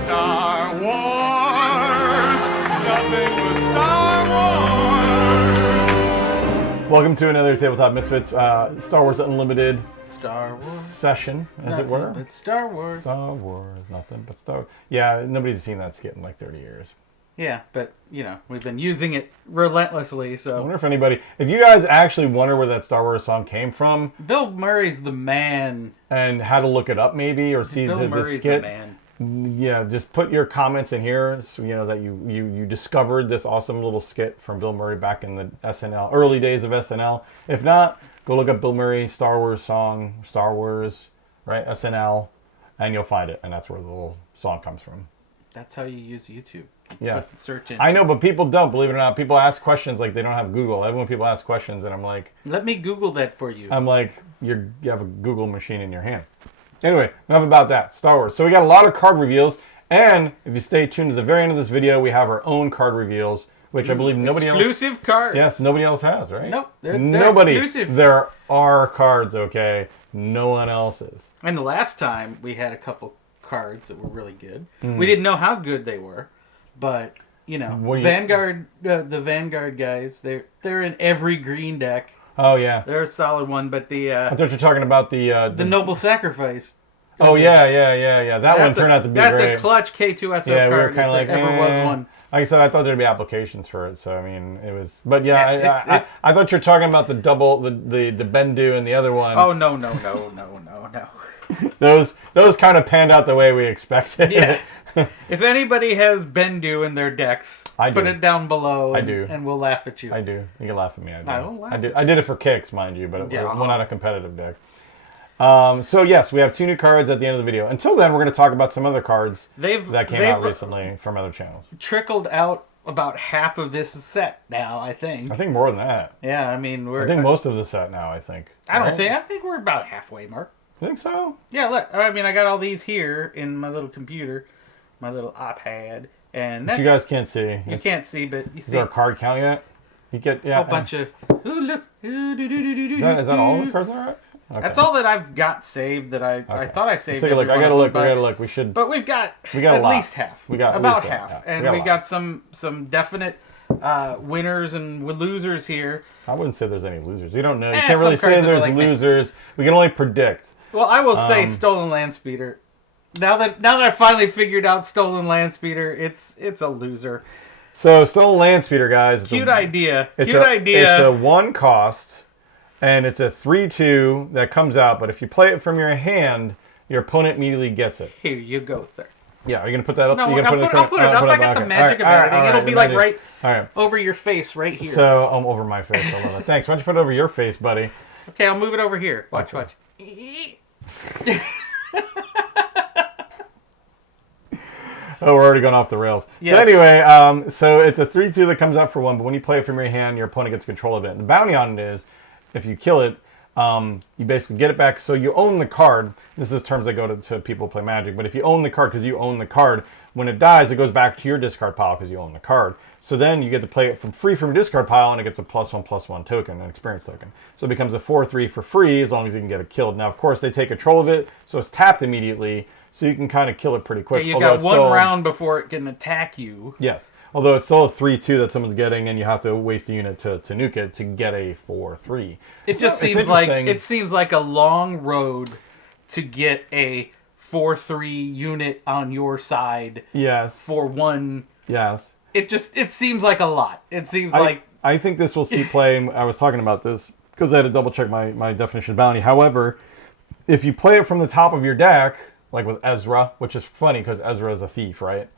Star Wars, nothing but Star Wars. Welcome to another Tabletop Misfits Star Wars Unlimited Star Wars session, as it were. But Star Wars. Star Wars, nothing but Star Wars. Yeah, nobody's seen that skit in like 30 years. Yeah, but, you know, we've been using it relentlessly, so... I wonder if you guys actually wonder where that Star Wars song came from. Bill Murray's the man. And how to look it up, maybe, or see Bill the Murray's skit. the man. Yeah, just put your comments in here, so you know that you discovered this awesome little skit from Bill Murray back in the SNL, early days of SNL. If not, go look up Bill Murray Star Wars song, Star Wars, right, SNL, and you'll find it, and that's where the little song comes from. That's how you use YouTube. Yes. Search engine. I know, but people don't, believe it or not. People ask questions like they don't have Google. Everyone people ask questions, and I'm like... Let me Google that for you. I'm like, you have a Google machine in your hand. Anyway, enough about that. Star Wars. So we got a lot of card reveals, and if you stay tuned to the very end of this video, we have our own card reveals, which I believe nobody else... Exclusive cards. Yes, nobody else has, right? Nope. They're nobody. exclusive. There are cards, okay? No one else's. And the last time, we had a couple cards that were really good. We didn't know how good they were, but... You know, Vanguard, the Vanguard guys, they're in every green deck. Oh, yeah. They're a solid one, but the... I thought you were talking about the Noble Sacrifice. Oh, yeah. That one turned out to be That's great. a clutch K2SO card we were if kind of like, there ever was one. Like I said, I thought there'd be applications for it, so I mean, it was... But yeah, I thought you were talking about the double, the Bendu and the other one. Oh, no. Those kind of panned out the way we expected. Yeah. If anybody has Bendu in their decks, put it down below and we'll laugh at you. I do. You can laugh at me. I don't laugh I did it for kicks, mind you, but it went on a competitive deck. So yes, we have 2 new cards at the end of the video. Until then, we're going to talk about some other cards that came out recently from other channels. Trickled out about half of this set now, I think. I think more than that. Yeah, I mean, I think most of the set now, I think. I think we're about halfway mark. You think so? Yeah, look. I mean, I got all these here in my little computer, my little iPad, and that's... You guys can't see. You can't see, but you see. Is there a card count yet? You get a bunch of... Ooh, look. Is that all the cards are right? Okay. That's all that I've got saved that I thought I saved. Take a look. I gotta look. We should. But we've got at least half. We got about half, and we got some definite winners and losers here. I wouldn't say there's any losers. We don't know. You can't really say there's losers. We can only predict. Well, I will say Stolen Landspeeder. Now that I finally figured out Stolen Landspeeder, it's a loser. So Stolen Landspeeder, guys. Cute idea. It's a 1 cost, and it's a 3/2 that comes out. But if you play it from your hand, your opponent immediately gets it. Here you go, sir. Yeah, are you gonna put that up? No, I'll put it up. I got the magic of editing. It'll be like right over your face, right here. So over my face. I love it. Thanks. Why don't you put it over your face, buddy? Okay, I'll move it over here. Watch. Oh, we're already going off the rails. Yes. So anyway, so it's a 3/2 that comes out for 1, but when you play it from your hand, your opponent gets control of it. And the bounty on it is, if you kill it, you basically get it back. So you own the card. This is terms that go to people who play Magic. But if you own the card, because you own the card, when it dies, it goes back to your discard pile because you own the card. So then you get to play it free from your discard pile, and it gets a +1/+1 token, an experience token. So it becomes a 4/3 for free as long as you can get it killed. Now, of course, they take control of it, so it's tapped immediately. So you can kind of kill it pretty quick. Yeah, you got one round before it can attack you. Yes. Although it's still a 3/2 that someone's getting, and you have to waste a unit to nuke it to get a 4/3. It just seems like a long road to get a 4/3 unit on your side. Yes. For 1. Yes. It seems like a lot. It seems I think this will see play. I was talking about this because I had to double check my definition of bounty. However, if you play it from the top of your deck, like with Ezra, which is funny because Ezra is a thief, right?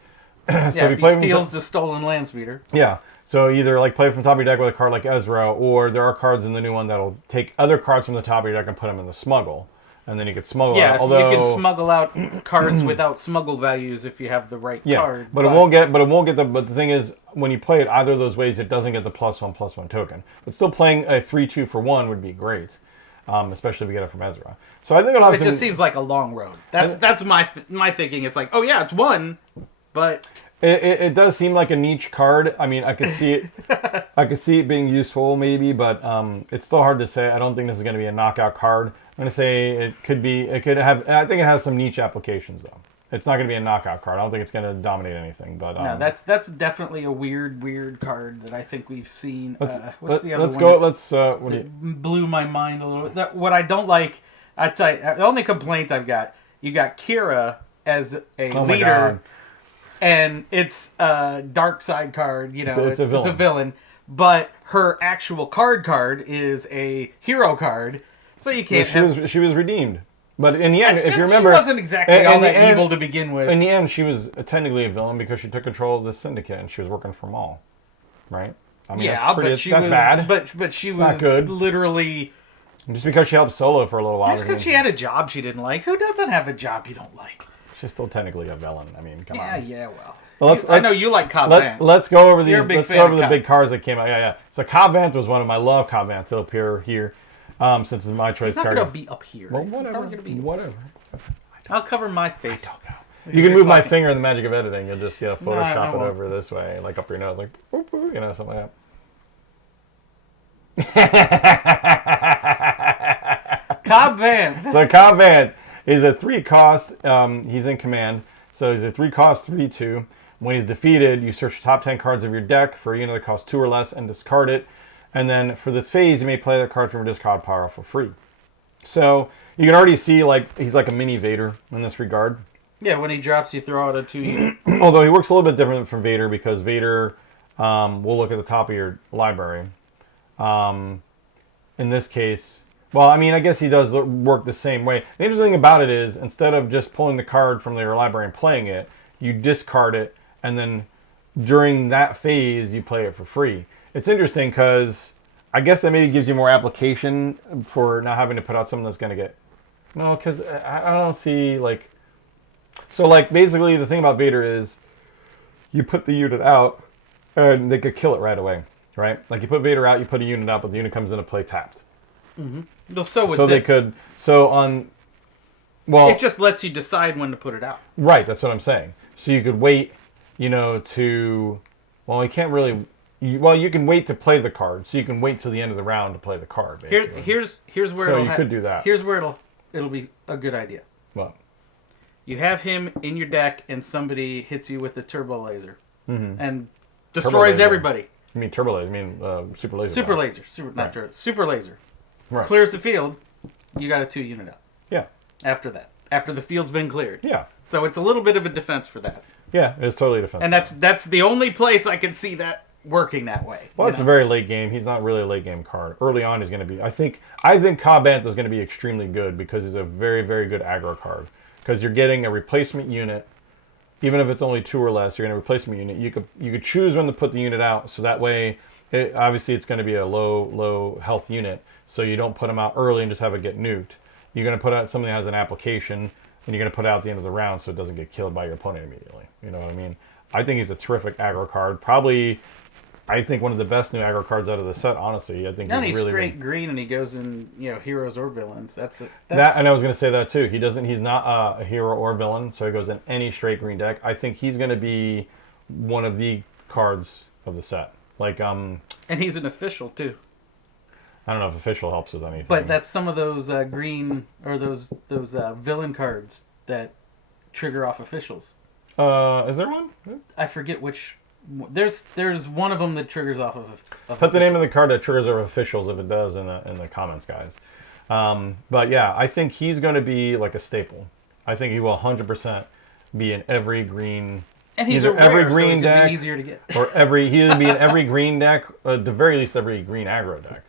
So yeah, if he steals the Stolen Landspeeder. Yeah. So either like play it from the top of your deck with a card like Ezra, or there are cards in the new one that'll take other cards from the top of your deck and put them in the smuggle. And then you could smuggle out. Yeah, you can smuggle out cards without smuggle values if you have the right card. But it won't get but the thing is, when you play it either of those ways, it doesn't get the +1/+1 token. But still playing a 3/2 for 1 would be great. Especially if we get it from Ezra. So I think it'll have it just seems like a long road. That's my thinking. It's like, oh yeah, it's 1, but it does seem like a niche card. I mean, I could see it. I could see it being useful maybe, but it's still hard to say. I don't think this is going to be a knockout card. I'm going to say it could be. It could have. I think it has some niche applications though. It's not going to be a knockout card. I don't think it's going to dominate anything. But no, that's definitely a weird card that I think we've seen. What's the other one? Let's go. Blew my mind a little bit. What I don't like, I tell you, the only complaint I've got, you got Kira as a leader, and it's a dark side card. You know, it's a villain, but her actual card is a hero card, so you can't. She was redeemed. But in the end, if you remember... She wasn't exactly all that evil to begin with. In the end, she was technically a villain because she took control of the syndicate and she was working for Maul. Right? I mean, yeah, that's bad. But she was not good. Literally... Just because she helped Solo for a little while. Just because she had a job she didn't like. Who doesn't have a job you don't like? She's still technically a villain. I mean, come on. Yeah, well. I know you like Cobb Vanth. Let's go over these. Let's go over the big cards that came out. Yeah. So Cobb Vanth was one of my love Cobb Vanth. He'll appear here. Since it's my choice card. It's not going to be up here. Well, whatever. I'll cover my face. I don't know. You can move my finger in the magic of editing. You'll just Photoshop it over this way, like up your nose, like boop, boop, something like that. Cobb Vanth. So Cobb Vanth is a 3-cost. He's in command, so he's a 3-cost 3/2. When he's defeated, you search the top 10 cards of your deck for a unit that costs 2 or less and discard it. And then for this phase, you may play the card from your discard pile for free. So you can already see he's like a mini Vader in this regard. Yeah, when he drops, you throw out a 2 unit. Although he works a little bit different from Vader because Vader will look at the top of your library. In this case, well, I mean, I guess he does work the same way. The interesting thing about it is instead of just pulling the card from your library and playing it, you discard it, and then during that phase, you play it for free. It's interesting because I guess that maybe gives you more application for not having to put out something that's going to get... No, because I don't see, So, basically the thing about Vader is you put the unit out and they could kill it right away, right? Like you put Vader out, you put a unit out, but the unit comes into play tapped. Mm-hmm. Well, so they could... So on... Well... It just lets you decide when to put it out. Right, that's what I'm saying. So you could wait, to... Well, you can't really... you can wait to play the card, so you can wait till the end of the round to play the card. Basically. Here's where so you could do that. Here's where it'll be a good idea. What? You have him in your deck, and somebody hits you with a turbo laser, and destroys turbo laser. everybody. You mean turbo laser? You mean super laser? Super laser, super laser. Right. Clears the field. You got a 2 unit out. Yeah. After the field's been cleared. Yeah. So it's a little bit of a defense for that. Yeah, it's totally defensive. And that's the only place I can see that working that way. Well, it's a very late game. He's not really a late game card. Early on, he's going to be. I think Cobb Vanth is going to be extremely good because he's a very, very good aggro card. Because you're getting a replacement unit, even if it's only 2 or less. You're getting a replacement unit. You could choose when to put the unit out, so that way, obviously, it's going to be a low health unit. So you don't put them out early and just have it get nuked. You're going to put out something that has an application, and you're going to put it out at the end of the round so it doesn't get killed by your opponent immediately. You know what I mean? I think he's a terrific aggro card. Probably. I think one of the best new aggro cards out of the set, honestly. I think he's really straight green, and he goes in, heroes or villains. That's it. And I was going to say that too. He's not a hero or villain, so he goes in any straight green deck. I think he's going to be one of the cards of the set. And he's an official too. I don't know if official helps with anything. But that's some of those green or those villain cards that trigger off officials. Is there one? I forget which. There's one of them that triggers off of Put the name of the card that triggers our officials if it does in the comments, guys. But yeah, I think he's going to be like a staple. I think he will 100% be in every green. And he's a rare, every green so he's deck, be easier to get. Or he'll be in every green deck, at the very least every green aggro deck.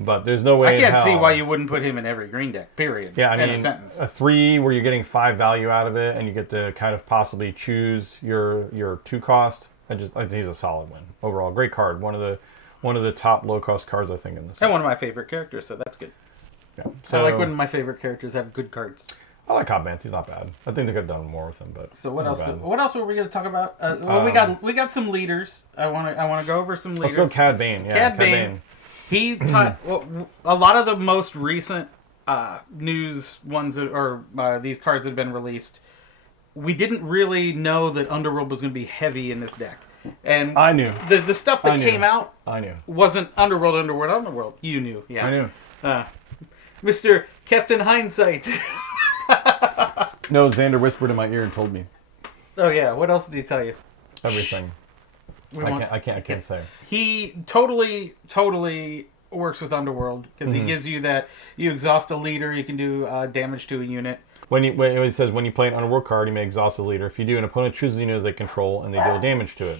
But there's no way. I can't see why you wouldn't put him in every green deck. Period. Yeah, I mean, a sentence. A 3 where you're getting 5 value out of it, and you get to kind of possibly choose your 2 cost. I think he's a solid win overall. Great card. One of the top low cost cards I think in this. And one of my favorite characters, so that's good. Yeah. So, I like when my favorite characters have good cards. I like Cobb Vanth. He's not bad. I think they could have done more with him, but so what else? What else were we going to talk about? We got some leaders. I want to go over some leaders. Let's go Cad Bane. Yeah, Cad Bane. He taught a lot of the most recent news ones these cards that have been released. We didn't really know that Underworld was going to be heavy in this deck. And I knew. The stuff that came out I knew. Wasn't Underworld. You knew, yeah. I knew. Mr. Captain Hindsight. No, Xander whispered in my ear and told me Oh yeah, what else did he tell you? everything. I can't say. He totally works with Underworld because he gives you that. You exhaust a leader, you can do damage to a unit. When he says when you play an Underworld card, you may exhaust the leader. If you do, an opponent chooses a unit they control and they deal damage to it.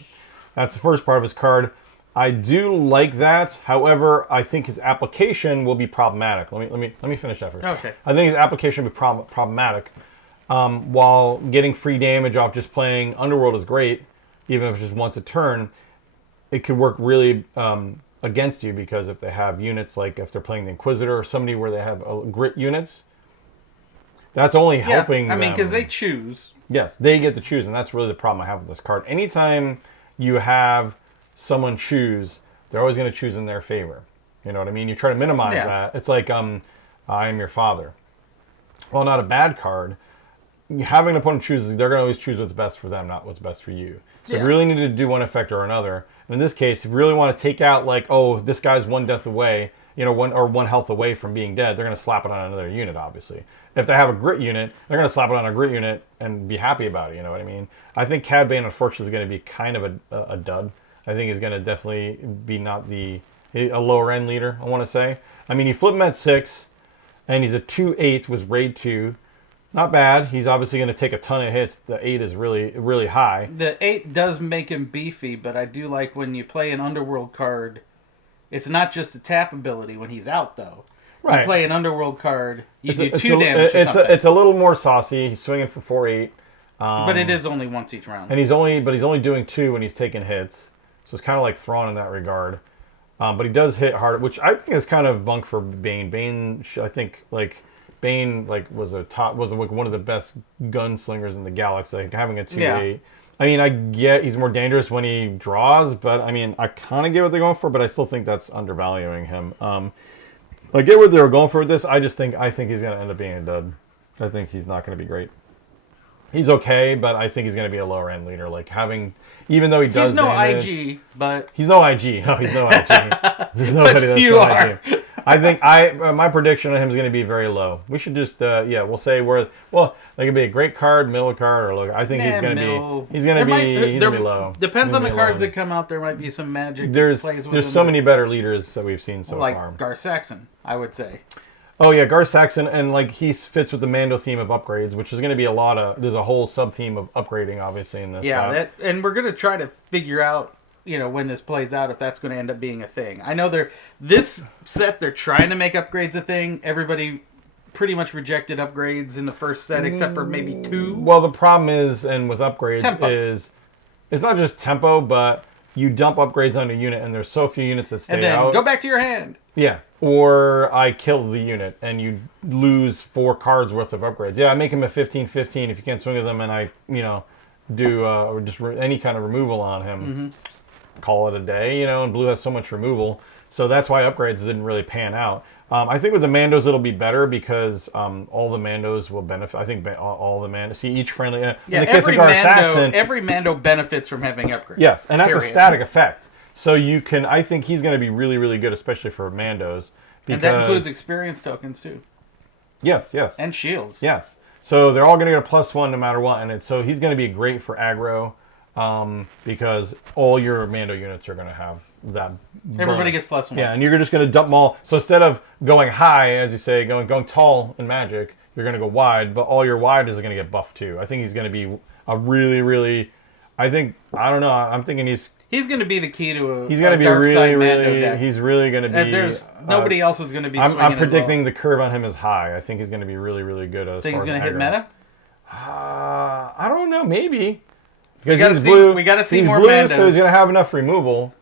That's the first part of his card. I do like that. However, I think his application will be problematic. Let me finish that first. Okay. I think his application will be problematic. While getting free damage off just playing Underworld is great, even if it's just once a turn, it could work really against you because if they have units like if they're playing the Inquisitor or somebody where they have grit units, that's only helping. I mean, because they choose. Yes, they get to choose, and that's really the problem I have with this card. Anytime you have someone choose, they're always going to choose in their favor. You know what I mean? You try to minimize that. It's like I am your father. Well, not a bad card. Having an opponent choose, they're going to always choose what's best for them, not what's best for you. So you really need to do one effect or another. And in this case, if you really want to take out, like, oh, this guy's one death away, one health away from being dead, they're going to slap it on another unit, obviously. If they have a grit unit, they're going to slap it on a grit unit and be happy about it, you know what I mean? I think Cad Bane, unfortunately, is going to be kind of a dud. I think he's going to definitely be not a lower-end leader, I want to say. I mean, you flip him at 6, and he's a 2/8 with Raid 2. Not bad. He's obviously going to take a ton of hits. The 8 is really, really high. The 8 does make him beefy, but I do like when you play an Underworld card, it's not just a tap ability when he's out, though. Right. You play an Underworld card, you do 2 damage to something. It's a little more saucy. He's swinging for 4/8. But it is only once each round. And he's only doing 2 when he's taking hits. So it's kind of like Thrawn in that regard. But he does hit hard, which I think is kind of bunk for Bane. Bane, I think, Bane was one of the best gunslingers in the galaxy. Like having a 2/8. Yeah. I mean, I get he's more dangerous when he draws, but I mean, I kind of get what they're going for, but I still think that's undervaluing him. I get what they were going for with this. I think he's going to end up being a dud. I think he's not going to be great. He's okay, but I think he's going to be a lower end leader. Even though he does, he's no damage, IG, but he's no IG. No, he's no IG. There's nobody that's no IG. I think my prediction on him is going to be very low. We should just we'll say they could be a great card, middle card, or low. I think he's going to be low. Depends on the cards that come out. There might be some magic. There's so many better leaders that we've seen so far. Like Gar Saxon, I would say. Oh yeah, Gar Saxon, and he fits with the Mando theme of upgrades, which is going to be there's a whole sub theme of upgrading, obviously in this. Yeah, and we're going to try to figure out, when this plays out, if that's going to end up being a thing. I know this set they're trying to make upgrades a thing. Everybody pretty much rejected upgrades in the first set, except for maybe 2. Well, the problem is, and with upgrades tempo. Is it's not just tempo, but you dump upgrades on a unit, and there's so few units that stay out. And then go back to your hand. Yeah. Or I kill the unit, and you lose 4 cards worth of upgrades. Yeah, I make him a 15/15 if you can't swing with them, and I, do just any kind of removal on him. Mm-hmm. Call it a day, and blue has so much removal. So that's why upgrades didn't really pan out. I think with the Mandos it'll be better because all the Mandos will benefit. I think all the Mandos. See, each friendly... in the case of Gar Saxon... Every Mando benefits from having upgrades. Yes, and that's a static effect. So I think he's going to be really, really good, especially for Mandos. And that includes experience tokens, too. Yes. And shields. Yes. So they're all going to get a +1 no matter what. And so he's going to be great for aggro because all your Mando units are going to have that bonus. Everybody gets +1. Yeah, and you're just going to dump them all. So instead of going high, as you say, going tall in Magic, you're going to go wide, but all your wide is going to get buffed, too. I think he's going to be a really, really... I'm thinking he's going to be the key to a He's going to be really. He's really going to be. There's nobody else is going to be. I'm predicting the curve on him is high. I think he's going to be really, really good. Think he's going to hit meta? I don't know. Maybe because he's blue. We got to see more Mandos. So he's going to have enough removal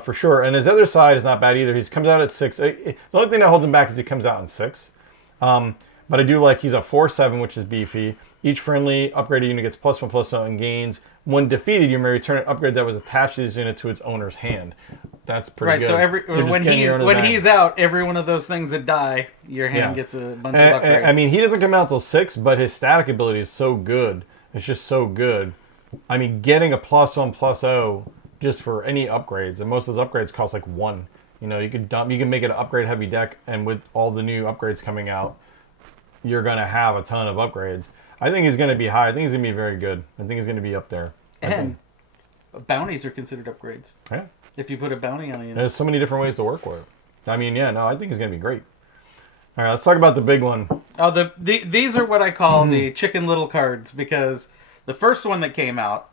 for sure. And his other side is not bad either. He comes out at 6. The only thing that holds him back is he comes out in 6. But I do like he's a 4/7, which is beefy. Each friendly upgraded unit gets +1/+1 and gains. When defeated, you may return an upgrade that was attached to this unit to its owner's hand. That's pretty good. Right, so when he's out, every one of those things that die, your hand gets a bunch of upgrades. I mean, he doesn't come out till 6, but his static ability is so good. It's just so good. I mean, getting a +1/+0 just for any upgrades, and most of those upgrades cost like 1. You can make it an upgrade heavy deck, and with all the new upgrades coming out, you're going to have a ton of upgrades. I think he's going to be high. I think he's going to be very good. I think he's going to be up there. And bounties are considered upgrades. Yeah. If you put a bounty on it. There's so many different ways to work with it. I mean, yeah, no, I think he's going to be great. All right, let's talk about the big one. Oh, these are what I call the Chicken Little cards, because the first one that came out,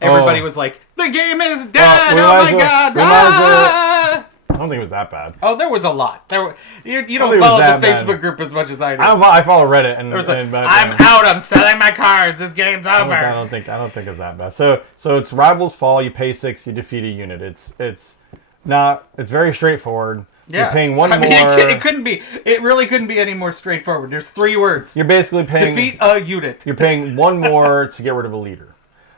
everybody was like, "The game is dead! Oh my god!" Ah! I don't think it was that bad. Oh, there was a lot. You don't follow the Facebook group as much as I do. I follow Reddit, and, I'm out. I'm selling my cards. This game's over. I don't think it's that bad. So it's Rivals Fall. You pay 6, you defeat a unit. It's very straightforward. Yeah. You're paying one more. It couldn't be. It really couldn't be any more straightforward. There's 3 words. You're basically paying defeat a unit. You're paying one more to get rid of a leader.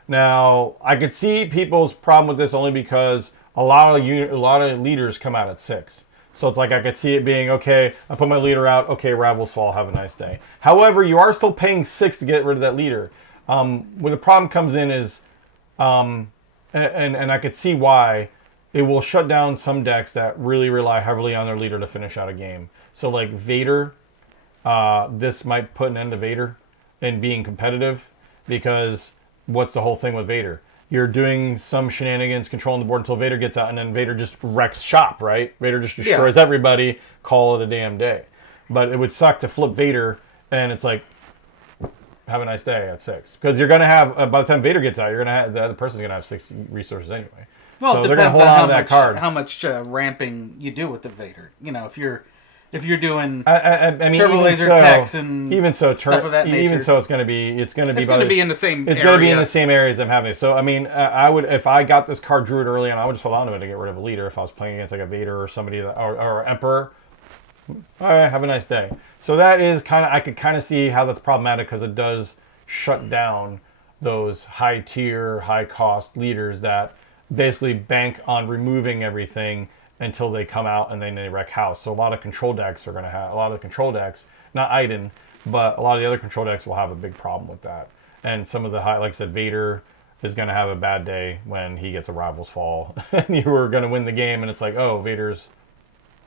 Now, I could see people's problem with this only because a lot of leaders come out at 6. So it's like I could see it being, okay, I put my leader out, okay, Rivals Fall, have a nice day. However, you are still paying 6 to get rid of that leader. Where the problem comes in is, and I could see why, it will shut down some decks that really rely heavily on their leader to finish out a game. So like Vader, this might put an end to Vader and being competitive, because what's the whole thing with Vader? You're doing some shenanigans, controlling the board until Vader gets out, and then Vader just wrecks shop, right? Vader just destroys everybody, call it a damn day. But it would suck to flip Vader, and it's like, have a nice day at 6. Because you're going to have, by the time Vader gets out, you're going to have, the other person's going to have 6 resources anyway. Well, so it they're going to depends hold on on to that card. how much ramping you do with the Vader. You know, if you're doing I mean, turbo laser techs and stuff of that nature. Even so, it's going to be in the same. It's going to be in the same areas I'm having. So I mean, I would, if I got this card Druid early on, I would just hold on to it to get rid of a leader if I was playing against like a Vader or somebody or Emperor. All right, have a nice day. So that is I could kind of see how that's problematic, because it does shut down those high tier, high cost leaders that basically bank on removing everything until they come out and then they wreck house. So a lot of control decks are going to have, not Iden, but a lot of the other control decks will have a big problem with that. And some of the high, like I said, Vader is going to have a bad day when he gets a Rivals Fall. And you were going to win the game, and it's like, oh, Vader's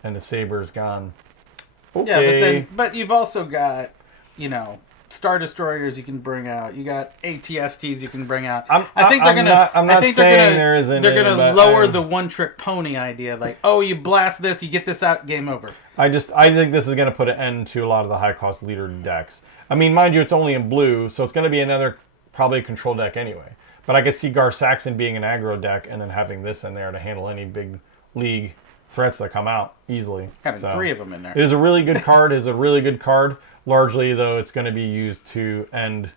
and the Saber's gone. Okay. Yeah, but you've also got, Star Destroyers you can bring out. You got ATSTs you can bring out. I think they're gonna lower the one-trick pony idea. Like, oh, you blast this, you get this out, game over. I think this is gonna put an end to a lot of the high-cost leader decks. I mean, mind you, it's only in blue, so it's gonna be another probably control deck anyway. But I could see Gar Saxon being an aggro deck and then having this in there to handle any big league threats that come out easily. Having 3 of them in there. It is a really good card. Largely, though, it's going to be used to end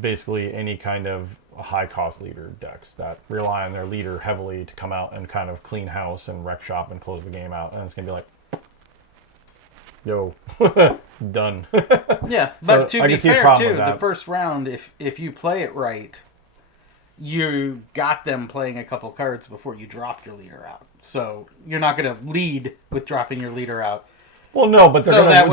basically any kind of high-cost leader decks that rely on their leader heavily to come out and kind of clean house and wreck shop and close the game out. And it's going to be like, yo, done. Yeah, but to be fair, too, the first round, if you play it right, you got them playing a couple cards before you dropped your leader out. So you're not going to lead with dropping your leader out. Well, no, but they're gonna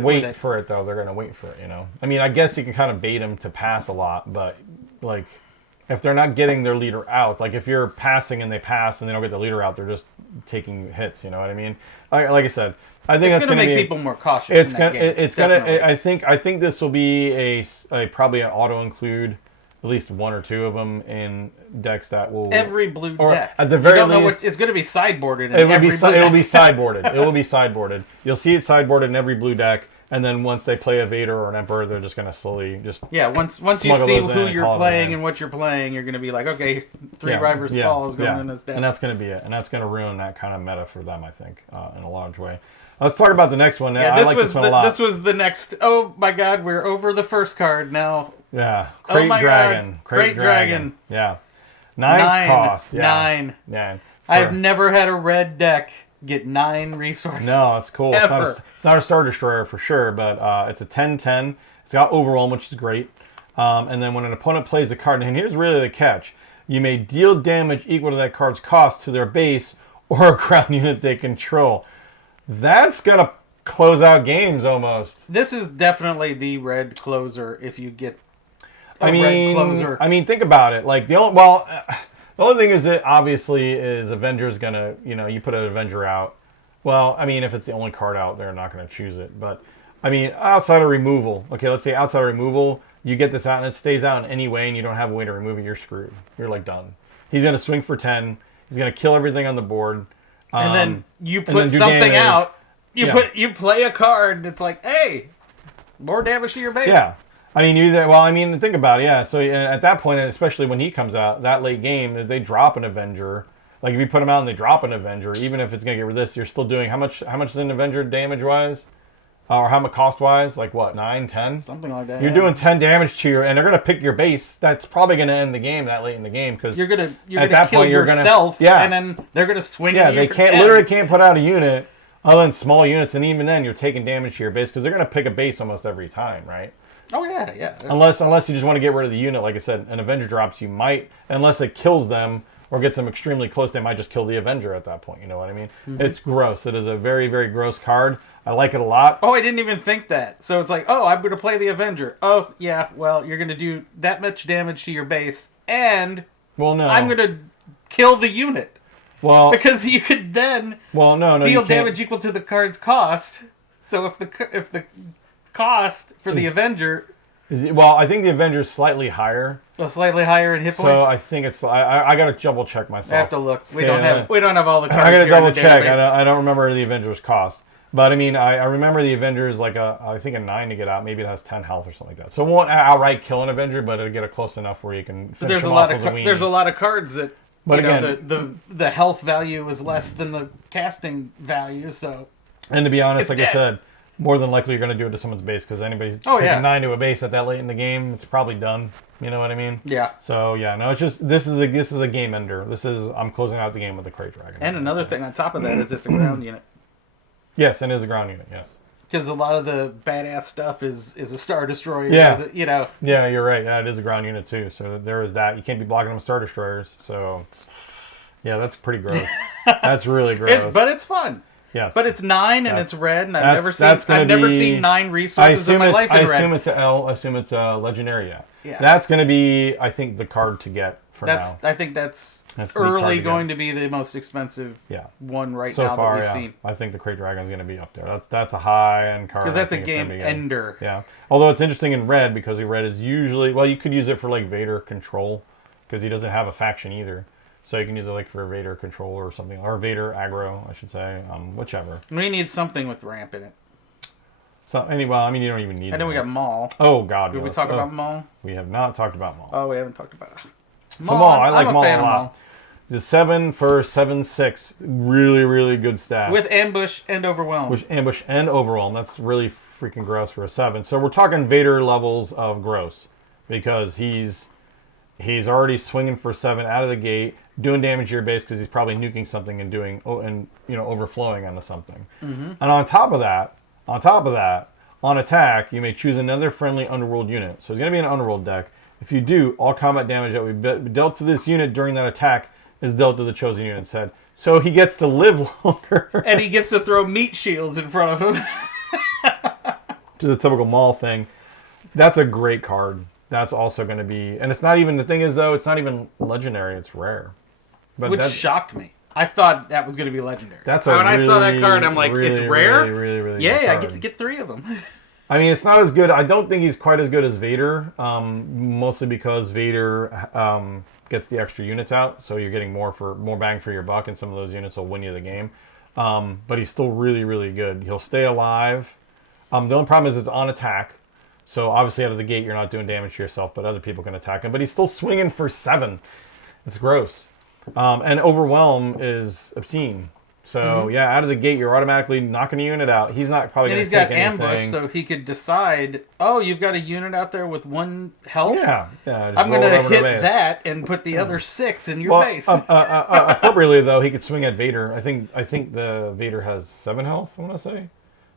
wait for it though. They're gonna wait for it, I mean, I guess you can kind of bait them to pass a lot, but like, if they're not getting their leader out, like if you're passing and they pass and they don't get the leader out, they're just taking hits. You know what I mean? Like I said, I think it's that's gonna make people more cautious. I think this will be a probably an auto include. At least 1 or 2 of them in decks that will... Every blue deck. At the very least... It's going to be sideboarded in it will be sideboarded. It will be sideboarded. You'll see it sideboarded in every blue deck, and then once they play a Vader or an Emperor, they're just going to slowly just... Yeah, once you see who you're playing and what you're playing, you're going to be like, okay, 3 Rivals Fall is going in this deck. And that's going to be it. And that's going to ruin that kind of meta for them, I think, in a large way. Let's talk about the next one. Yeah, I like this one a lot. This was the next... Oh, my God, we're over the first card now. Yeah, Crate Dragon. Crate Dragon. Yeah. 9 costs. Yeah. 9. Yeah. I've never had a red deck get 9 resources. No, it's cool. It's not a Star Destroyer for sure, but it's a 10/10. It's got Overwhelm, which is great. And then when an opponent plays a card, and here's really the catch, you may deal damage equal to that card's cost to their base or a ground unit they control. That's going to close out games almost. This is definitely the red closer if you get red closer. I mean, think about it. Like the only thing is that obviously is Avenger's gonna, you put an Avenger out. Well, I mean, if it's the only card out, they're not gonna choose it. But I mean, outside of removal. Okay, let's say outside of removal, you get this out and it stays out in any way and you don't have a way to remove it, you're screwed. You're like done. He's going to swing for 10. He's going to kill everything on the board. And then you put something out. You play a card and it's like, hey, more damage to your base. Yeah. I mean, think about it. Yeah. So at that point, especially when he comes out, that late game, they drop an Avenger. Like if you put them out and they drop an Avenger, even if it's going to get rid of this, you're still doing how much is an Avenger damage-wise? Or how much cost-wise? Like what, 9, 10? Something like that. You're doing 10 damage to your, and they're going to pick your base. That's probably going to end the game that late in the game because you're going to kill yourself, and then they're going to swing at you they for can't 10. literally can't put out a unit other than small units, and even then you're taking damage to your base because they're going to pick a base almost every time, right? Oh yeah. Unless you just want to get rid of the unit, like I said, an Avenger drops, you might, unless it kills them or gets them extremely close, they might just kill the Avenger at that point. You know what I mean? Mm-hmm. It's gross. It is a very, very gross card. I like it a lot. Oh, I didn't even think that. So it's like, oh, I'm going to play the Avenger. Oh, yeah, well, you're going to do that much damage to your base, and no, I'm going to kill the unit. Well, because you could then deal damage equal to the card's cost. So if the cost for the Avenger... I think the Avenger's slightly higher. Oh, slightly higher in hit points? So I think it's... I got to double check myself. I have to look. We don't have all the cards. I got to double check. I don't remember the Avenger's cost. But I mean, I remember the Avenger is like I think a 9 to get out. Maybe it has 10 health or something like that. So it won't outright kill an Avenger, but it'll get it close enough where you can finish him off with a weenie. There's a lot of cards that, but again, the health value is less than the casting value. So, and to be honest, like I said, more than likely you're going to do it to someone's base because anybody's taking 9 to a base at that late in the game, it's probably done. You know what I mean? Yeah. So yeah, no, it's just this is a game ender. I'm closing out the game with the Krayt Dragon. And another thing on top of that is it's a ground unit. Yes, and it is a ground unit, yes. Because a lot of the badass stuff is a Star Destroyer. Yeah. Yeah, you're right. Yeah, it is a ground unit too. So there is that. You can't be blocking them with Star Destroyers. So, yeah, that's pretty gross. That's really gross. But it's fun. Yes. But it's 9 and it's red, and I've never seen 9 resources in my life in red. I assume it's a legendary. Yeah. That's going to be, I think, the card to get for now. I think that's early going to be the most expensive one now that we've seen. I think the Krayt Dragon is going to be up there. That's a high-end card. Because that's a game ender. Yeah. Although it's interesting in red because red is usually... Well, you could use it for like Vader control because he doesn't have a faction either. So you can use it like for Vader control or something. Or Vader aggro, I should say. Whichever. We need something with ramp in it. So, you don't even need it. And then we got Maul. Oh, God. Did we talk about Maul? We have not talked about Maul. Oh, we haven't talked about it. So Maul, I like Maul a lot. Maul. He's a 7 for 7/6. Really, really good stats. With Ambush and Overwhelm. That's really freaking gross for a 7. So we're talking Vader levels of gross. Because he's already swinging for 7 out of the gate, doing damage to your base because he's probably nuking something and overflowing onto something. Mm-hmm. And on top of that, on attack, you may choose another friendly Underworld unit. So it's going to be an Underworld deck. If you do, all combat damage that we dealt to this unit during that attack is dealt to the chosen unit instead. So he gets to live longer. And he gets to throw meat shields in front of him. To the typical Maul thing. That's a great card. That's also going to be... And it's not even... The thing is, though, it's not even legendary. It's rare. Which shocked me. I thought that was going to be legendary. When I saw that card, I'm like, it's rare? Really Yay, I get to get 3 of them. I mean, it's not as good. I don't think he's quite as good as Vader. Mostly because Vader gets the extra units out. So you're getting more bang for your buck. And some of those units will win you the game. But he's still really, really good. He'll stay alive. The only problem is it's on attack. So obviously out of the gate, you're not doing damage to yourself, but other people can attack him. But he's still swinging for 7. It's gross. And Overwhelm is obscene. So out of the gate, you're automatically knocking a unit out. He's not probably going to take anything. And he's got ambush, so he could decide, you've got a unit out there with 1 health? Yeah. I'm going to hit that and put the other 6 in your base. Appropriately, though, he could swing at Vader. I think the Vader has 7 health, I want to say.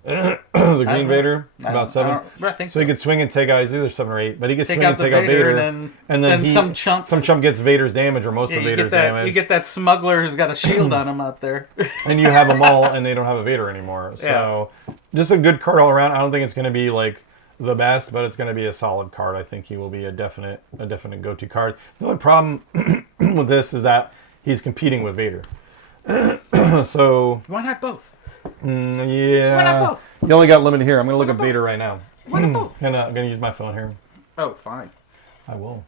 The Green Vader, about 7. I think so he could swing and take out, he's either 7 or 8, but he could swing and take out Vader, Vader. And then some chump gets Vader's damage or most of Vader's damage. You get that smuggler who's got a shield on him out there. And you have them all, and they don't have a Vader anymore. So just a good card all around. I don't think it's going to be like the best, but it's going to be a solid card. I think he will be a definite go-to card. The only problem with this is that he's competing with Vader. So why not both? Yeah. Why not both? You only got limited here. I'm going to look at Vader right now. Why not both? I'm going to use my phone here. Oh, fine. I will.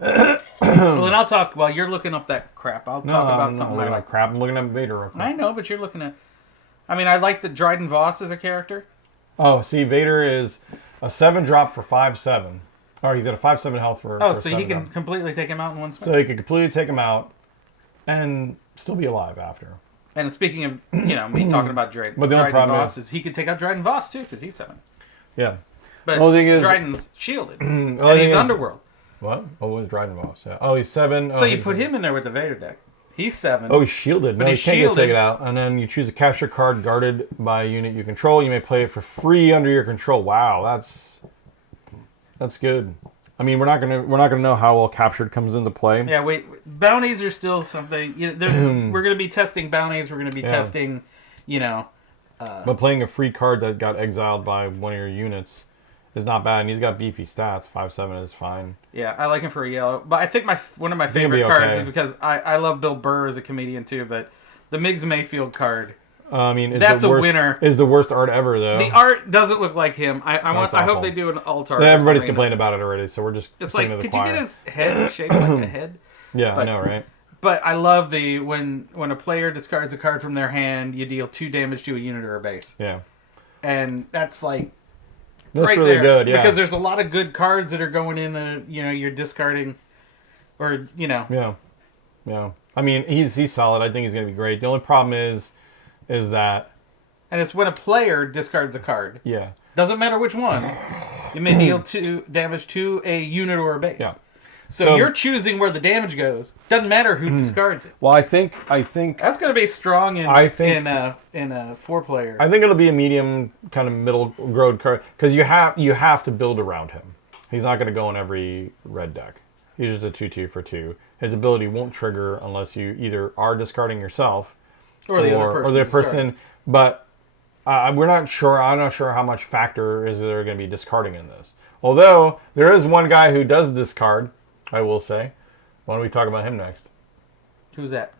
Well, then I'll talk while you're looking up that crap. I'll talk about I'm something not looking I at like. crap. I'm looking at Vader real quick. I know, but you're looking at... I mean, I like the Dryden Voss as a character. Oh, see, Vader is a 7 drop for 5/7. Or he's got a 5/7 health for. Oh, for so 7 you can drop. completely take him out in one swing. So he could completely take him out and still be alive after. And speaking of, me talking about Dryden, But the only Dryden problem Voss is he could take out Dryden Voss too because he's 7. Yeah. But Well, the thing is, Dryden's shielded. And thing he's is- Underworld. What? Oh, what was Dryden Voss? Yeah. Oh, he's 7. So you put him in there with the Vader deck. He's 7. Oh, he's shielded. No, he's he can't get shielded. taken out. And then you choose a capture card guarded by a unit you control. You may play it for free under your control. Wow, that's good. I mean, we're not gonna know how well captured comes into play. Yeah, wait. Bounties are still something. We're going to be testing bounties. We're going to be testing, But playing a free card that got exiled by one of your units is not bad. And he's got beefy stats. 5/7 is fine. Yeah, I like him for a yellow. But I think one of my he'll favorite be cards okay. is because I love Bill Burr as a comedian too. But the Miggs Mayfield card, I mean, that's a winner. Is the worst art ever though. The art doesn't look like him. I hope awful. they do an alt-art. Everybody's complaining about it already, so we're just. It's singing like, to the could you choir. get his head shaped like a head? Yeah, but- I know, right? But I love when a player discards a card from their hand, you deal 2 damage to a unit or a base, Yeah, and that's like that's right really there. good. Yeah, Because there's a lot of good cards that are going in the you're discarding, or Yeah. I mean, he's solid. I think he's going to be great. The only problem is that and it's when a player discards a card. yeah, Doesn't matter which one, you may deal 2 damage to a unit or a base. yeah. So you're choosing where the damage goes. Doesn't matter who discards it. Well, I think That's going to be strong in I think- in a 4-player. I think it'll be a medium kind of middle grown card because you have to build around him. He's not going to go in every red deck. He's just a 2/2 for 2. His ability won't trigger unless you either are discarding yourself or the other person. But we're not sure. I'm not sure how much factor is there going to be discarding in this. Although there is one guy who does discard, I will say. Why don't we talk about him next? Who's that?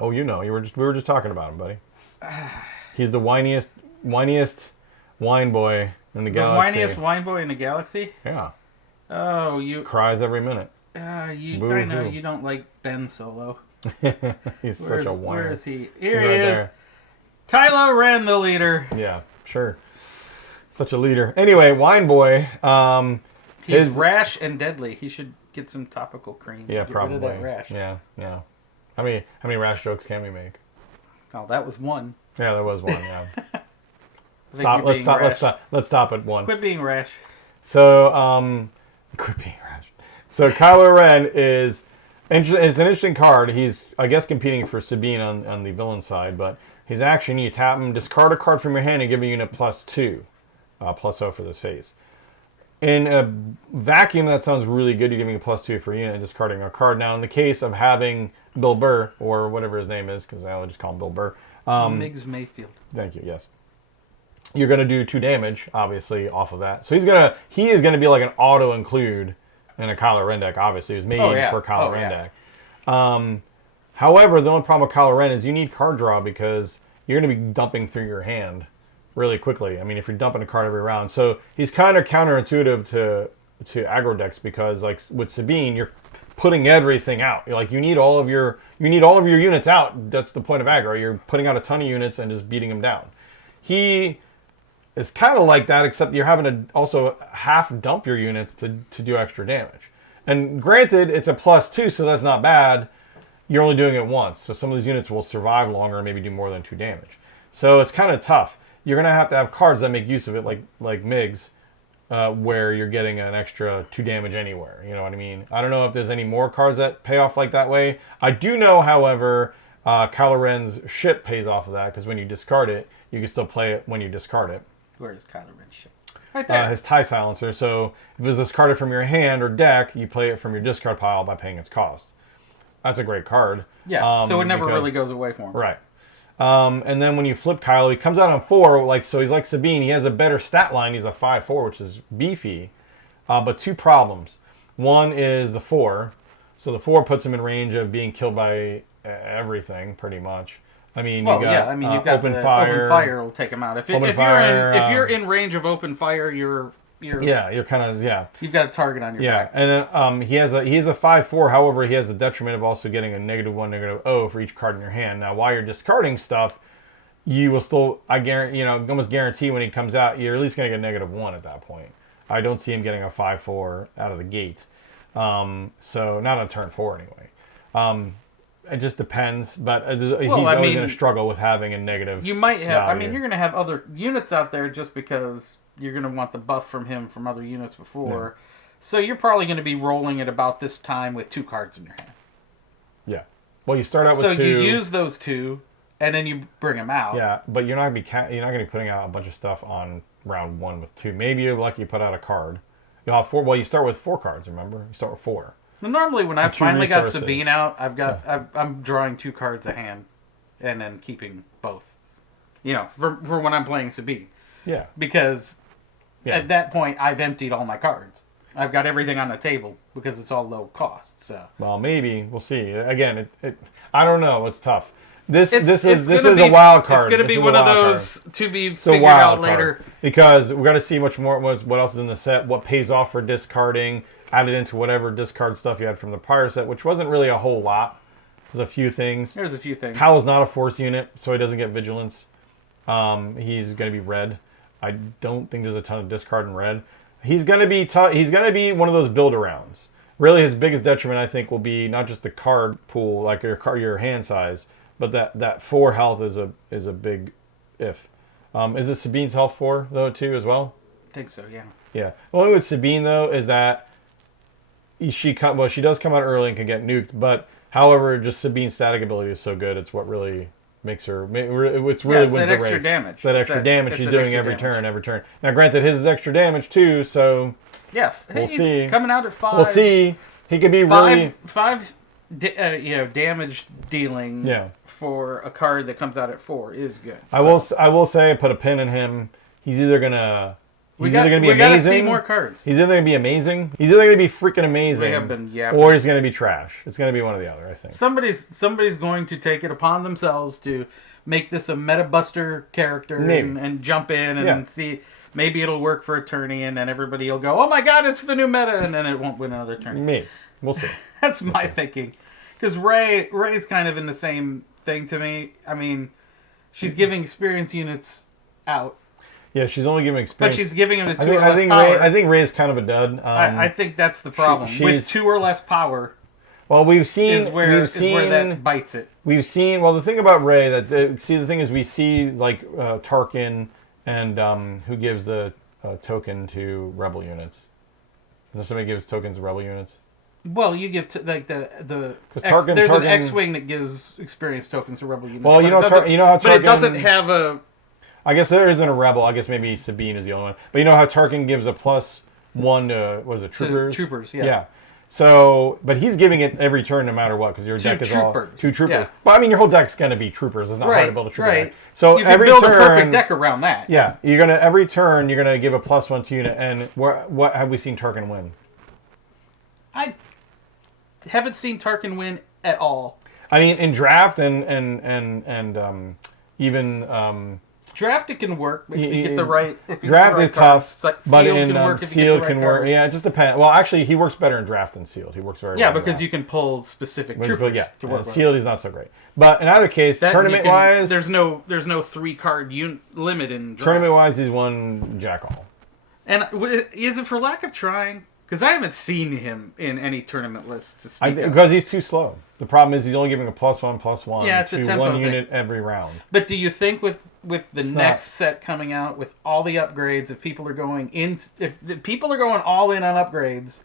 Oh, we were just talking about him, buddy. He's the whiniest wine boy in the galaxy. The whiniest wine boy in the galaxy? Yeah, Oh, you. cries every minute. I know Boo-hoo. you don't like Ben Solo. He's such a whiner. Where is he? He's Here right he is. there. Kylo Ren, the leader. Yeah, sure. Such a leader. Anyway, wine boy. He's rash and deadly. He should get some topical cream. Yeah, Get probably. rid of that rash. Yeah. How many rash jokes can we make? Oh, that was one. Yeah, there was one. Yeah. I think you're being rash. Let's stop at one. Quit being rash. So, quit being rash. So Kylo Ren is it's an interesting card. He's, I guess, competing for Sabine on the villain side, but his action, you tap him, discard a card from your hand, and give a unit +2, +0 for this phase. In a vacuum, that sounds really good. You're giving a +2 for a unit and discarding a card. Now, in the case of having Bill Burr, or whatever his name is, because I only just call him Bill Burr. Miggs Mayfield. Thank you, yes. You're going to do 2 damage, obviously, off of that. So he is going to be like an auto-include in a Kylo Ren deck, obviously. It was made for a Kylo Ren deck. However, the only problem with Kylo Ren is you need card draw because you're going to be dumping through your hand really quickly. I mean, if you're dumping a card every round. So he's kind of counterintuitive to aggro decks because, like, with Sabine, you're putting everything out. Like, you need all of your units out. That's the point of aggro. You're putting out a ton of units and just beating them down. He is kind of like that, except you're having to also half dump your units to do extra damage. And granted, it's a +2, so that's not bad. You're only doing it once, so some of these units will survive longer and maybe do more than 2 damage. So it's kind of tough. You're going to have cards that make use of it, like Miggs, where you're getting an extra 2 damage anywhere. You know what I mean? I don't know if there's any more cards that pay off like that way. I do know, however, Kylo Ren's ship pays off of that, because when you discard it, you can still play it when you discard it. Where is Kylo Ren's ship? Right there. His TIE silencer. So if it's discarded from your hand or deck, you play it from your discard pile by paying its cost. That's a great card. Yeah, so it never really goes away for him. Right. And then when you flip Kylo, he comes out on 4, so he's like Sabine. He has a better stat line. He's a 5/4, which is beefy. But 2 problems. One is the 4. So the 4 puts him in range of being killed by everything, pretty much. I mean, Well, you got, yeah, I mean, you've got open the fire. open fire will take him out. If you're in range of open fire, you're you're kind of you've got a target on your back. And he has a 5/4. However, he has the detriment of also getting a -1, -0 for each card in your hand. Now, while you're discarding stuff, you will still, I guarantee, almost guarantee when he comes out, you're at least going to get -1 at that point. I don't see him getting a 5/4 out of the gate. So not on turn 4 anyway. It just depends, but he's always going to struggle with having a negative. You might have. value. I mean, you're going to have other units out there just because you're going to want the buff from him from other units before. Yeah. So you're probably going to be rolling at about this time with 2 cards in your hand. Yeah. Well, you start out with 2. So you use those 2, and then you bring them out. Yeah, but you're not going to be putting out a bunch of stuff on round 1 with 2. Maybe you're lucky you put out a card. You'll have 4. Well, you start with 4 cards. Remember, you start with 4. Well, normally, when I finally got Sabine out, I'm drawing 2 cards a hand, and then keeping both. For when I'm playing Sabine. Yeah. Because at that point, I've emptied all my cards. I've got everything on the table because it's all low cost. So. Well, maybe we'll see. Again, I don't know. It's tough. This is a wild card. It's going to be one of those to be figured out later. Because we've got to see much more. What else is in the set? What pays off for discarding? Added into whatever discard stuff you had from the prior set, which wasn't really a whole lot. There's a few things. There's a few things. Howl's not a force unit, so he doesn't get vigilance. He's going to be red. I don't think there's a ton of discard in red. He's going to be he's going to be one of those build-arounds. Really, his biggest detriment, I think, will be not just the card pool, like your hand size, but that 4 health is a big if. Is it Sabine's health 4 though too as well? I think so. Yeah. Yeah. The only with Sabine though is that she does come out early and can get nuked, but however, just Sabine's static ability is so good. It's what really makes her. It's really wins the race. Extra damage. It's that extra damage she's doing every turn. Now, granted, his is extra damage too, so yeah, we'll see. Coming out at 5. We'll see. He could be five damage dealing for a card that comes out at 4 is good. I will say, put a pin in him. He's either gonna. He's either going to be amazing. We got to see more cards. He's either going to be amazing. He's either going to be freaking amazing. They have been, or he's going to be trash. It's going to be one or the other, I think. Somebody's going to take it upon themselves to make this a meta buster character and jump in and see. Maybe it'll work for a tourney, and then everybody will go, "Oh my God, it's the new meta," and then it won't win another tourney. We'll see. That's my thinking. Because Ray's kind of in the same thing to me. I mean, she's giving experience units out. Yeah, she's only giving experience. But she's giving him 2 or less power. I think Ray's kind of a dud. I think that's the problem. With 2 or less power. Well, we've seen is where that bites it. We've seen. Well, the thing about Ray the thing is we see like Tarkin and who gives the token to rebel units. Does somebody gives tokens to rebel units? Well, you give there's Tarkin, an X-wing that gives experience tokens to rebel units. Well, you know how Tarkin, but it doesn't have a. I guess there isn't a rebel. I guess maybe Sabine is the only one. But you know how Tarkin gives a +1 to, what is it, troopers? To troopers, yeah. Yeah. So, but he's giving it every turn no matter what, because your deck is all 2 troopers. Yeah. But I mean, your whole deck's going to be troopers. It's not hard to build a trooper deck. So you can build a perfect deck around that. Yeah. Every turn, you're going to give a +1 to unit. And what have we seen Tarkin win? I haven't seen Tarkin win at all. I mean, in draft and even... Draft it can work if you get the right. Draft is tough, but in sealed can work. Yeah, it just depends. Well, actually, he works better in draft than sealed. He works very well. Yeah, because you can pull specific troopers to work with. Sealed is not so great. But in either case, tournament wise, there's no 3-card limit in drafts. Tournament wise, he's one jackal. And is it for lack of trying? Because I haven't seen him in any tournament lists to speak of. Because he's too slow. The problem is he's only giving a +1/+1 to one thing. Unit every round. But do you think with the next set coming out with all the upgrades, if people are going all in on upgrades,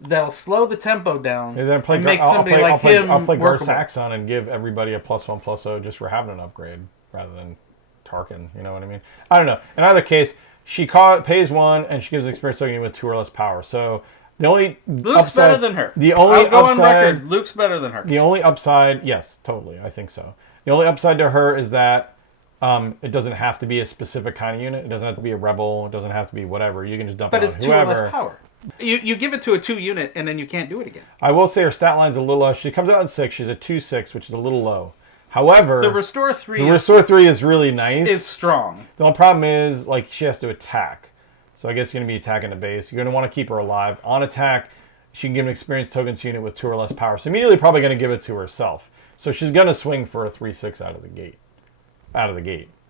that'll slow the tempo down and make somebody like him I'll play workable. Gar-Saxon and give everybody a +1/+0 just for having an upgrade rather than Tarkin. You know what I mean? I don't know. In either case, she pays 1 and she gives an experience token with 2 or less power. So the only Luke's upside, better than her. I'll go on record. Luke's better than her. The only upside, yes, totally, I think so. The only upside to her is that it doesn't have to be a specific kind of unit. It doesn't have to be a rebel. It doesn't have to be whatever. You can just dump it on whoever. But it's 2 or less power. You give it to a 2 unit and then you can't do it again. I will say her stat line's a little low. She comes out in 6. She's a 2/6, which is a little low. However, the Restore 3 is really nice. is strong. The only problem is, like, she has to attack. So I guess you're going to be attacking the base. You're going to want to keep her alive. On attack, she can give an experience tokens unit with 2 or less power. So immediately probably going to give it to herself. So she's going to swing for a 3/6 out of the gate.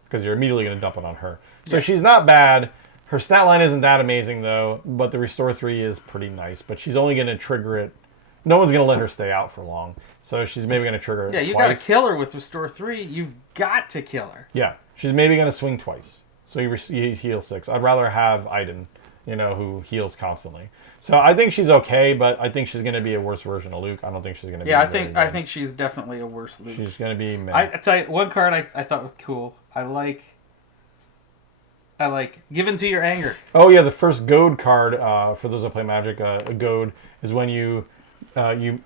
Because you're immediately going to dump it on her. So she's not bad. Her stat line isn't that amazing, though. But the Restore 3 is pretty nice. But she's only going to trigger it. No one's going to let her stay out for long. So she's maybe going to trigger it Yeah, you twice. got to kill her with Restore 3. You've got to kill her. Yeah, she's maybe going to swing twice. So you heal 6. I'd rather have Iden, who heals constantly. So I think she's okay, but I think she's going to be a worse version of Luke. I don't think she's going to be. Yeah, I think she's definitely a worse Luke. She's going to be. I tell you, one card I thought was cool. I like Given to Your Anger. Oh yeah, the first goad card for those that play Magic. A goad is when you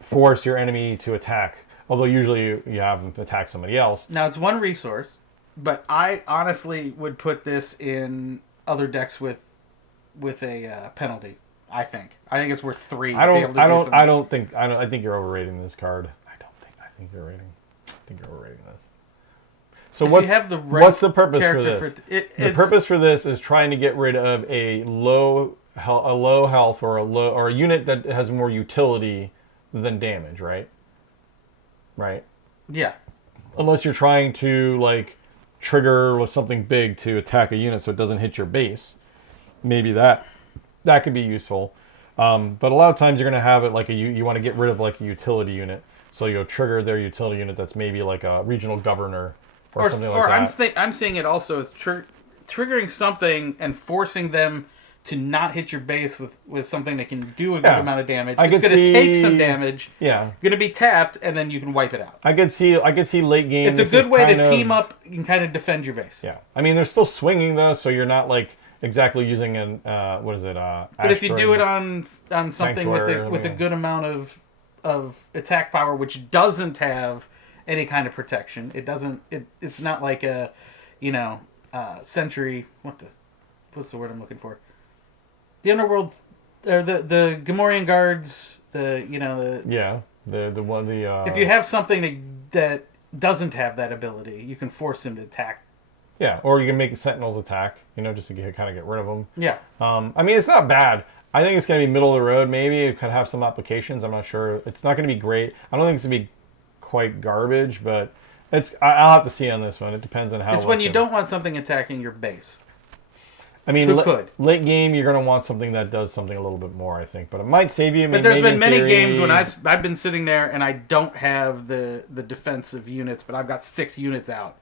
force your enemy to attack. Although usually you have them attack somebody else. Now it's 1 resource. But I honestly would put this in other decks with a penalty. I think it's worth 3. I think you're overrating this card. I think you're overrating this. So what's the purpose for this? The purpose for this is trying to get rid of a low health or a unit that has more utility than damage, right? Right. Yeah. Unless you're trying to trigger with something big to attack a unit so it doesn't hit your base. Maybe that could be useful. But a lot of times you're going to have it you want to get rid of a utility unit. So you'll trigger their utility unit that's maybe like a regional governor or something like that. I'm seeing it also as triggering something and forcing them to not hit your base with something that can do a good amount of damage. It's going to take some damage. Yeah. Going to be tapped, and then you can wipe it out. I could see late game. It's a good way to team up and kind of defend your base. Yeah. I mean, they're still swinging though, so you're not exactly using an but if you do it on something with a good amount of attack power, which doesn't have any kind of protection, it's not like a sentry. What's the word I'm looking for? The Underworld, or the Gamorrean Guards, if you have something that doesn't have that ability, you can force him to attack. Yeah, or you can make the Sentinels attack, just to kind of get rid of them. Yeah. I mean, it's not bad. I think it's going to be middle of the road, maybe. It could have some applications. I'm not sure. It's not going to be great. I don't think it's going to be quite garbage, but I'll have to see on this one. It depends on how. It's when you don't want something attacking your base. I mean, late game, you're going to want something that does something a little bit more, I think. But it might save you. But there's been many games when I've been sitting there and I don't have the defensive units, but I've got 6 units out.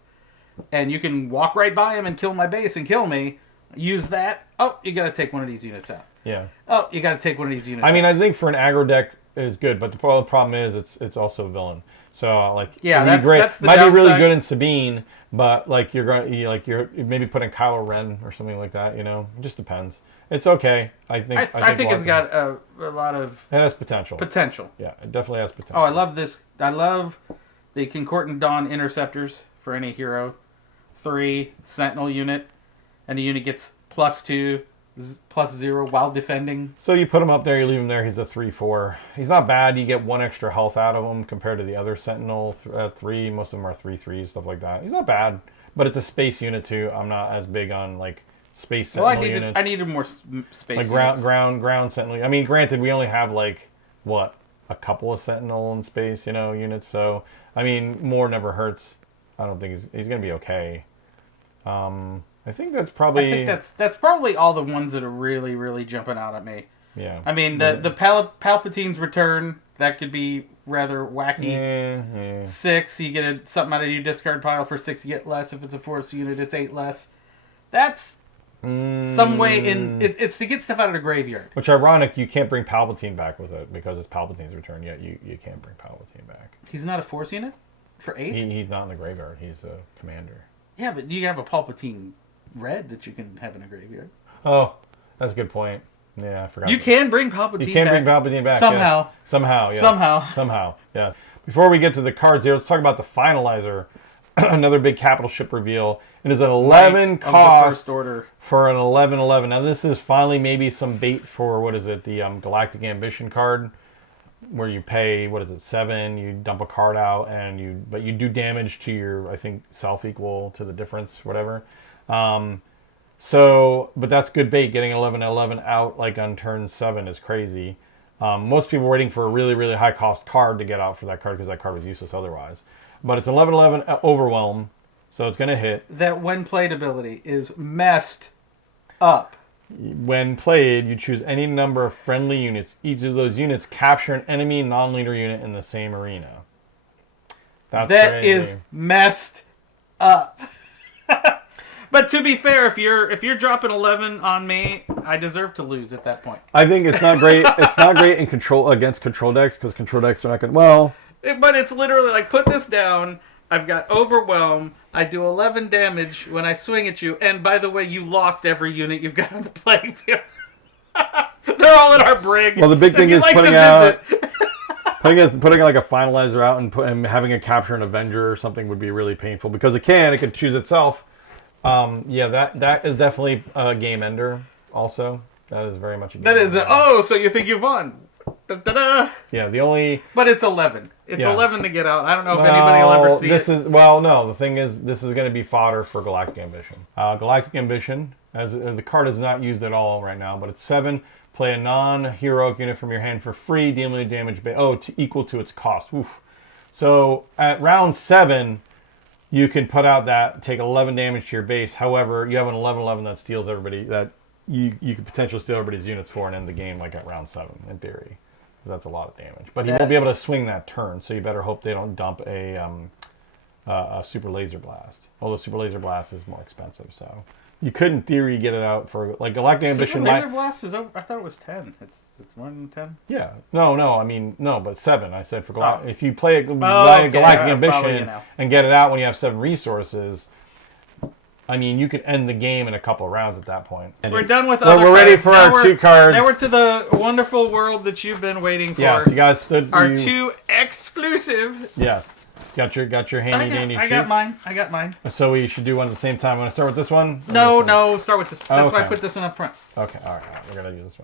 And you can walk right by him and kill my base and kill me. Use that. Oh, you got to take one of these units out. Yeah. Oh, you got to take one of these units out. I mean, I think for an aggro deck is good, but the problem is it's also a villain. So that's great. That's the might downside. Be really good in Sabine, but you're maybe putting Kylo Ren or something like that. It just depends. It's okay. I think it's got a lot of. It has potential. Yeah, it definitely has potential. Oh, I love this. I love the Concordant Dawn Interceptors for any hero. 3 Sentinel unit, and the unit gets +2, +0 while defending. So you put him up there, you leave him there. He's a 3/4. He's not bad. You get 1 extra health out of him compared to the other Sentinel 3. Most of them are 3/3, stuff like that. He's not bad, but it's a space unit too. I'm not as big on space Sentinel units. I needed more space. Ground Sentinel. I mean, granted, we only have a couple of Sentinel in space, units. So I mean, more never hurts. I don't think he's going to be okay. I think that's probably. That's probably all the ones that are really, really jumping out at me. Yeah. I mean, the Palpatine's return, that could be rather wacky. Yeah. 6, you get something out of your discard pile. For 6, you get less. If it's a Force unit, it's 8 less. That's some way in. It's to get stuff out of the graveyard. Which ironic, you can't bring Palpatine back with it because it's Palpatine's return. Yet you can't bring Palpatine back. He's not a Force unit for 8. He's not in the graveyard. He's a commander. Yeah, but you have a Palpatine red that you can have in a graveyard. Oh, that's a good point. Yeah, I forgot. You can bring Palpatine back. You can bring Palpatine back. Somehow. Yes. Somehow, yes. Somehow. Yeah. Before we get to the cards here, let's talk about the Finalizer. Another big capital ship reveal. It is an 11 cost for an 11/11. Now, this is finally maybe some bait for, the Galactic Ambition card. where you pay, what is it, 7, you dump a card out, and but you do damage to your, I think, self equal to the difference, whatever. But that's good bait. Getting 11/11 out like on turn 7 is crazy. Most people are waiting for a really, really high cost card to get out for that card because that card was useless otherwise. But it's 11/11 Overwhelm, so it's going to hit. That when played ability is messed up. When played, you choose any number of friendly units. Each of those units capture an enemy non-leader unit in the same arena. That crazy. Is messed up. But to be fair, if you're dropping 11 on me, I deserve to lose at that point. I think it's not great. It's not great in against control decks because control decks are not going. Well, but it's literally like, put this down. I've got Overwhelm. I do 11 damage when I swing at you. And by the way, you lost every unit you've got on the playing field. They're all in our brig. Well, the big thing is putting like a finalizer out and having a capture an Avenger or something would be really painful because it could choose itself. That is definitely a game ender. Also, that is very much a game ender. So you think you've won? Da-da-da. Yeah, But it's 11. It's 11 to get out. I don't know if anybody will ever see it. No, the thing is, this is going to be fodder for Galactic Ambition. Galactic Ambition, as the card is not used at all right now, but it's 7. Play a non-heroic unit from your hand for free, dealing damage equal to its cost. Oof. So at round 7, you can put out take 11 damage to your base. However, you have an 11/11 that steals everybody, that you could potentially steal everybody's units for and end the game like at round 7, in theory. That's a lot of damage. But he won't be able to swing that turn, so you better hope they don't dump a Super Laser Blast. Although Super Laser Blast is more expensive, so you could, in theory, get it out for like Galactic Ambition. Super Laser Blast is over. I thought it was 10. It's more than 10. Yeah. No, but 7. I said for Galactic. If you play Galactic Ambition and get it out when you have 7 resources, I mean, you could end the game in a couple of rounds at that point. We're done with other we're ready for our 2 cards. Now we're to the wonderful world that you've been waiting for. Yes, you guys stood. Our 2 exclusive. Yes. Got your handy dandy sheets. I got mine. So we should do one at the same time. Want to start with this one? No, start with this. That's why I put this one up front. Okay, all right. We're going to use this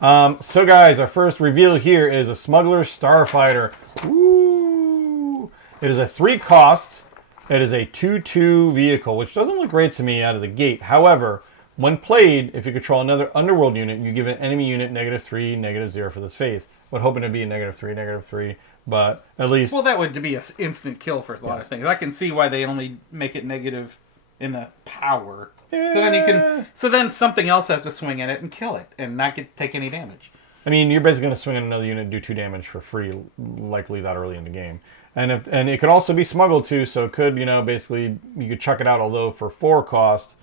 one. So guys, our first reveal here is a Smuggler Starfighter. Ooh. It is a 3 cost. It is a 2/2 vehicle, which doesn't look great to me out of the gate. However, when played, if you control another Underworld unit, you give an enemy unit -3, -0 for this phase. But hoping to be a -3, but at least... Well, that would be an instant kill for a lot of things. I can see why they only make it negative in the power. Yeah. So then something else has to swing at it and kill it and not take any damage. I mean, you're basically going to swing at another unit and do 2 damage for free, likely that early in the game. And it could also be smuggled too, so it could, basically you could chuck it out, although for 4 cost,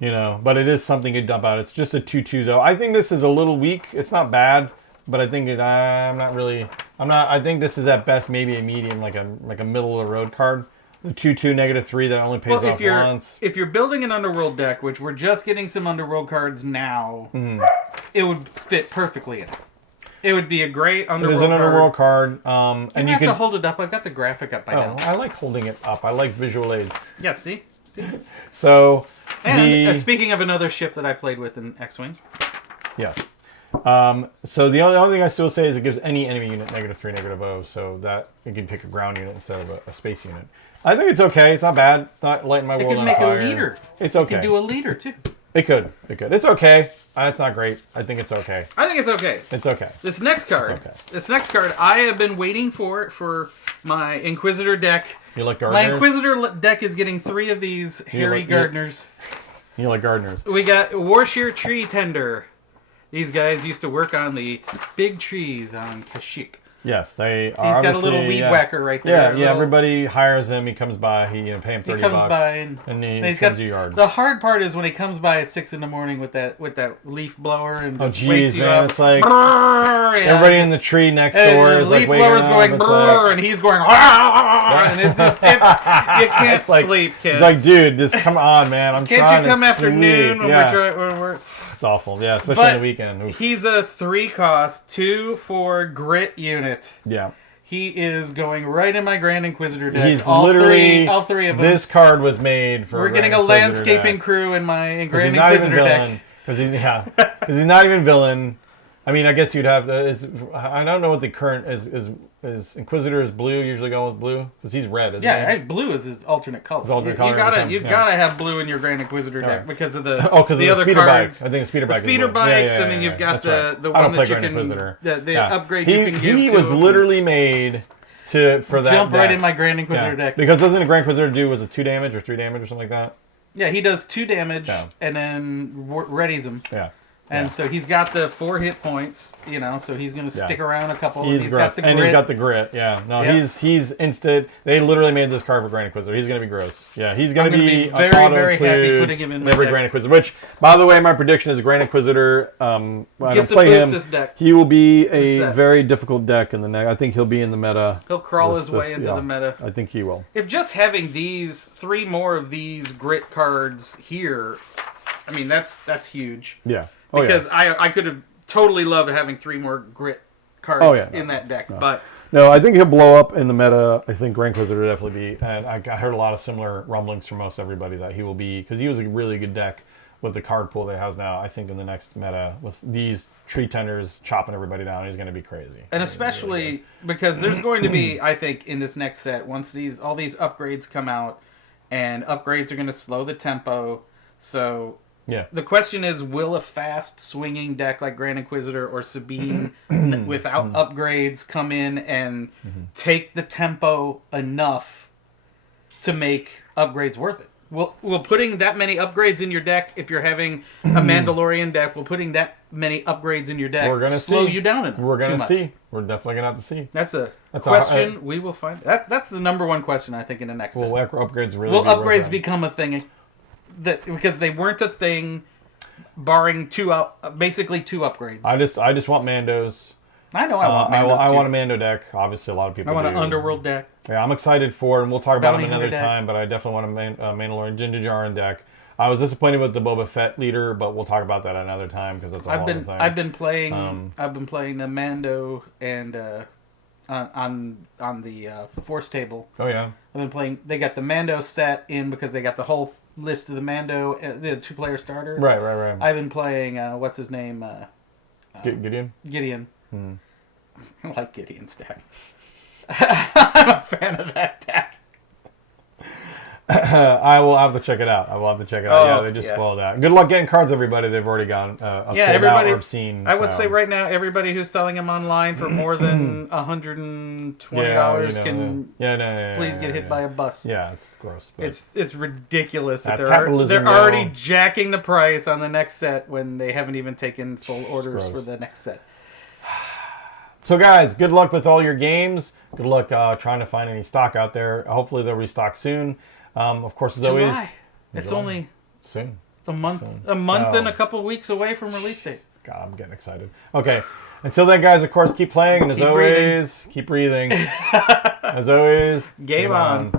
but it is something you dump out. It's just a 2/2 though. I think this is a little weak. It's not bad, but I think I think this is at best maybe a medium, like a middle of the road card. The 2/2 -3 that only pays off once. If you're building an Underworld deck, which we're just getting some Underworld cards now, it would fit perfectly in it. It would be a great Underworld card. It is an Underworld card. And you can hold it up. I've got the graphic up by now. I like holding it up. I like visual aids. Yeah, see? So, speaking of another ship that I played with in X-Wing. Yes. So the only thing I still say is it gives any enemy unit -3, -0, so that you can pick a ground unit instead of a space unit. I think it's okay. It's not bad. It's not lighting my world on fire. It could make a leader. It's okay. You can do a leader too. It could. It's okay. It's not great. I think it's okay. I think it's okay. It's okay. This next card. I have been waiting for my Inquisitor deck. You like gardeners? My Inquisitor deck is getting 3 of these hairy gardeners. You like gardeners? We got Warshear Tree Tender. These guys used to work on the big trees on Kashyyyk. Yes, they are. He's got a little weed whacker right there. Yeah, everybody hires him. He comes by. Pay him $30. He comes by and he trims your yard. The hard part is when he comes by at 6 a.m. with that leaf blower and just wakes you man, up. It's like everybody in the tree next door is like waking up. The leaf blower's going brrr, and he's going and it's just you can't sleep, kids. It's like, dude, just come on, man. I'm trying to sleep. Can't you come after noon when we're it's awful, yeah, especially on the weekend. Oof. He's a 3 cost, 2 for grit unit. Yeah. He is going right in my Grand Inquisitor deck. He's all three of them. This card was made for. We're getting a landscaping crew in my Grand Inquisitor deck. Because he's not even villain. I mean, I guess you'd have I don't know what the current is Inquisitor is blue, usually going with blue? Because he's red, isn't he? Yeah, blue is his alternate color. You gotta have blue in your Grand Inquisitor deck because of the the other speeder cards. bikes. I think the speeder bike. Speeder bikes, and then you've got the one that you can the upgrade you can give. He was literally made for that. Jump right in my Grand Inquisitor deck. Because doesn't a Grand Inquisitor do 2 damage or 3 damage or something like that? Yeah, he does 2 damage and then readies him. Yeah. And so he's got the 4 hit points, so he's going to stick around a couple. He's got the grit. And he's got the grit, no, he's instant. They literally made this card for Grand Inquisitor. He's going to be gross. Yeah, he's going to be very, very happy putting him in every Grand Inquisitor. Which, by the way, my prediction is Grand Inquisitor, when I play him, this deck. he will be a very difficult deck in the neck. I think he'll be in the meta. He'll crawl his way into the meta. I think he will. If just having 3 more of these grit cards here, I mean, that's huge. Yeah. Because I could have totally loved having 3 more grit cards in that deck. But no, I think he'll blow up in the meta. I think Grand Inquisitor will definitely be. And I heard a lot of similar rumblings from most everybody that he will be. Because he was a really good deck with the card pool that he has now. I think in the next meta, with these tree tenders chopping everybody down, he's going to be crazy. And especially because there's going to be, I think, in this next set, once all these upgrades come out, and upgrades are going to slow the tempo. So... yeah. The question is, will a fast swinging deck like Grand Inquisitor or Sabine without upgrades come in and take the tempo enough to make upgrades worth it? Will putting that many upgrades in your deck, if you're having a Mandalorian deck, will putting that many upgrades in your deck slow you down enough? We're going to see. We're definitely going to have to see. That's a question we will find. That's the number one question, I think, in the next set. Will upgrades really Will upgrades become a thing? Because they weren't a thing, barring basically 2 upgrades. I just want Mandos. I know I want Mandos. I want a Mando deck. Obviously, a lot of people. I want an Underworld deck. Yeah, I'm excited for it, and we'll talk about it another time. But I definitely want a Mandalorian Din Djarin deck. I was disappointed with the Boba Fett leader, but we'll talk about that another time because that's a whole other thing. I've been playing the Mando and on the Force table. Oh yeah. I've been playing. They got the Mando set in because they got the whole list of the Mando, the 2-player starter. Right. I've been playing. What's his name? Gideon. Gideon. I like Gideon's deck. I'm a fan of that deck. I will have to check it out. Yeah, they just spoiled that. Good luck getting cards, everybody. They've already gone. Everybody. Or seen, I would say right now, everybody who's selling them online for more than $120 can please get hit by a bus. Yeah, it's gross. It's ridiculous that capitalism. They're already jacking the price on the next set when they haven't even taken full orders for the next set. So guys, good luck with all your games. Good luck trying to find any stock out there. Hopefully they'll restock soon. Of course, as always, it's only soon. A month and a couple weeks away from release date. God, I'm getting excited. Okay, until then, guys, of course, keep playing, and keep breathing. As always, game on.